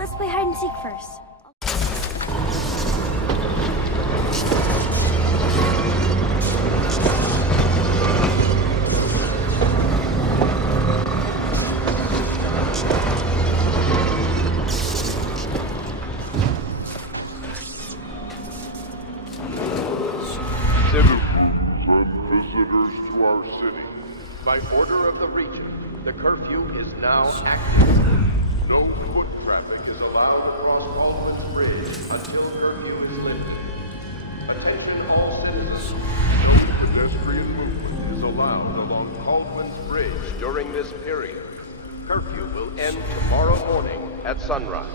Let's play hide and seek first. Citizens and visitors to our city. By order of the Regent, the curfew is now active. No foot traffic is allowed across Almond Bridge until curfew is lifted. Attention all citizens. No pedestrian movement is allowed along Caldwell's Bridge during this period. Curfew will end tomorrow morning at sunrise.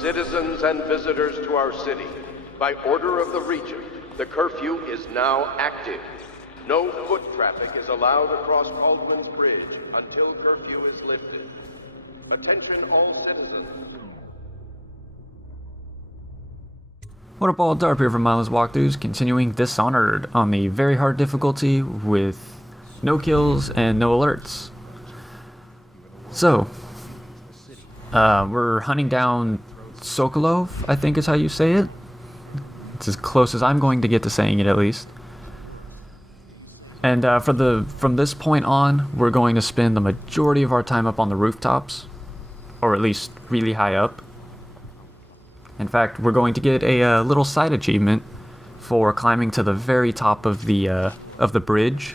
Citizens and visitors to our city, by order of the Regent, the curfew is now active. No foot traffic is allowed across Caldwell's Bridge until curfew is lifted. Attention all citizens. What up all, Darp here from Mindless Walkthroughs, continuing Dishonored on the very hard difficulty with no kills and no alerts. So, we're hunting down Sokolov, I think is how you say it. It's as close as I'm going to get to saying it, at least. And from this point on, we're going to spend the majority of our time up on the rooftops, or at least really high up. In fact, we're going to get a little side achievement for climbing to the very top of the bridge,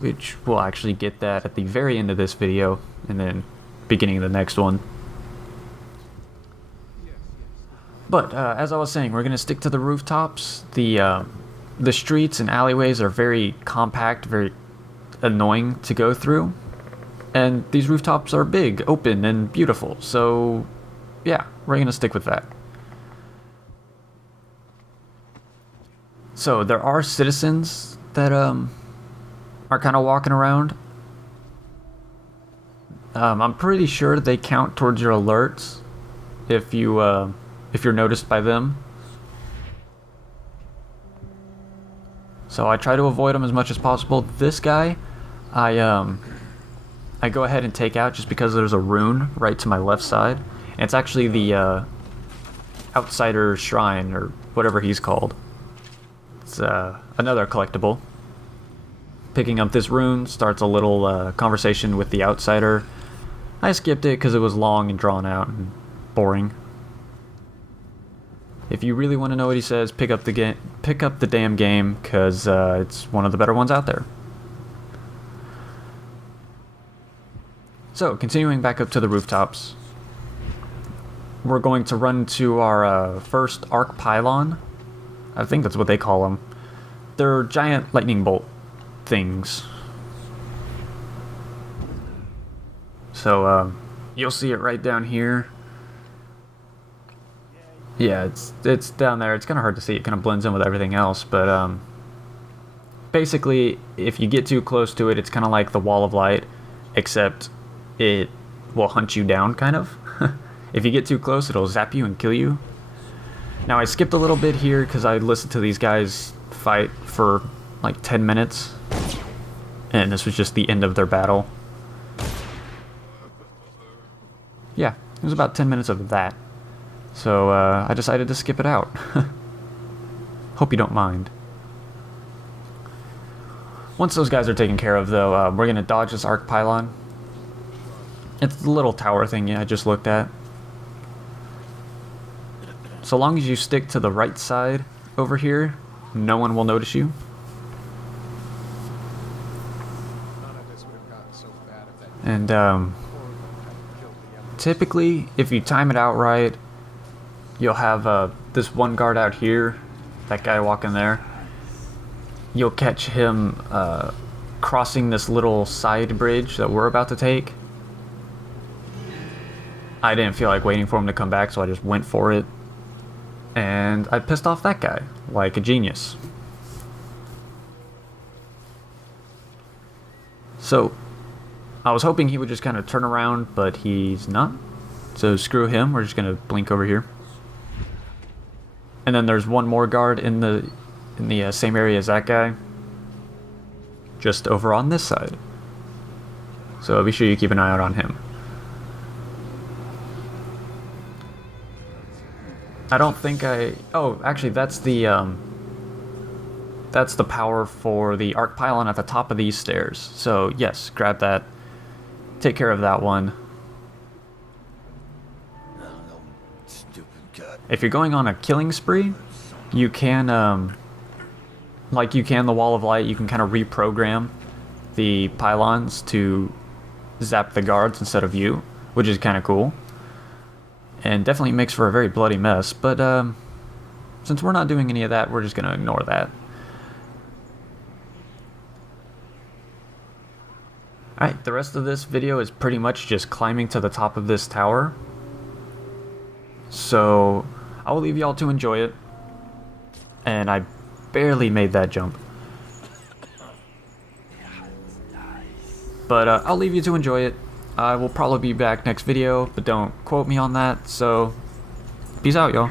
which we'll actually get that at the very end of this video, and then beginning of the next one. But as I was saying, we're gonna stick to the rooftops. The streets and alleyways are very compact, very annoying to go through, and these rooftops are big, open, and beautiful. So yeah, we're gonna stick with that. So there are citizens that are kind of walking around. I'm pretty sure they count towards your alerts if you're noticed by them. So I try to avoid them as much as possible. This guy, I go ahead and take out just because there's a rune right to my left side. And it's actually the Outsider Shrine, or whatever he's called. It's another collectible. Picking up this rune starts a little conversation with the Outsider. I skipped it because it was long and drawn out and boring. If you really want to know what he says, pick up the damn game, because it's one of the better ones out there. So, continuing back up to the rooftops, we're going to run to our first arc pylon. I think that's what they call them. They're giant lightning bolt things. So you'll see it right down here. Yeah, it's down there. It's kind of hard to see. It kind of blends in with everything else, but basically, if you get too close to it, it's kind of like the wall of light, except it will hunt you down, kind of. If you get too close, it'll zap you and kill you. Now, I skipped a little bit here because I listened to these guys fight for like 10 minutes, and this was just the end of their battle. Yeah, it was about 10 minutes of that. So I decided to skip it out. Hope you don't mind. Once those guys are taken care of, though, we're going to dodge this arc pylon. It's the little tower thing I just looked at. So long as you stick to the right side over here, no one will notice you. And typically, if you time it out right, you'll have this one guard out here, that guy walking there. You'll catch him crossing this little side bridge that we're about to take. I didn't feel like waiting for him to come back, so I just went for it. And I pissed off that guy, like a genius. So, I was hoping he would just kind of turn around, but he's not. So screw him, we're just going to blink over here. And then there's one more guard in the same area as that guy, just over on this side. So be sure you keep an eye out on him. I don't think oh, actually, that's the power for the arc pylon at the top of these stairs. So yes, grab that. Take care of that one. If you're going on a killing spree, you can, like you can the Wall of Light, you can kind of reprogram the pylons to zap the guards instead of you, which is kind of cool. And definitely makes for a very bloody mess, but since we're not doing any of that, we're just going to ignore that. Alright, the rest of this video is pretty much just climbing to the top of this tower. So, I will leave y'all to enjoy it. And I barely made that jump. But I'll leave you to enjoy it. I will probably be back next video, but don't quote me on that, so peace out, y'all.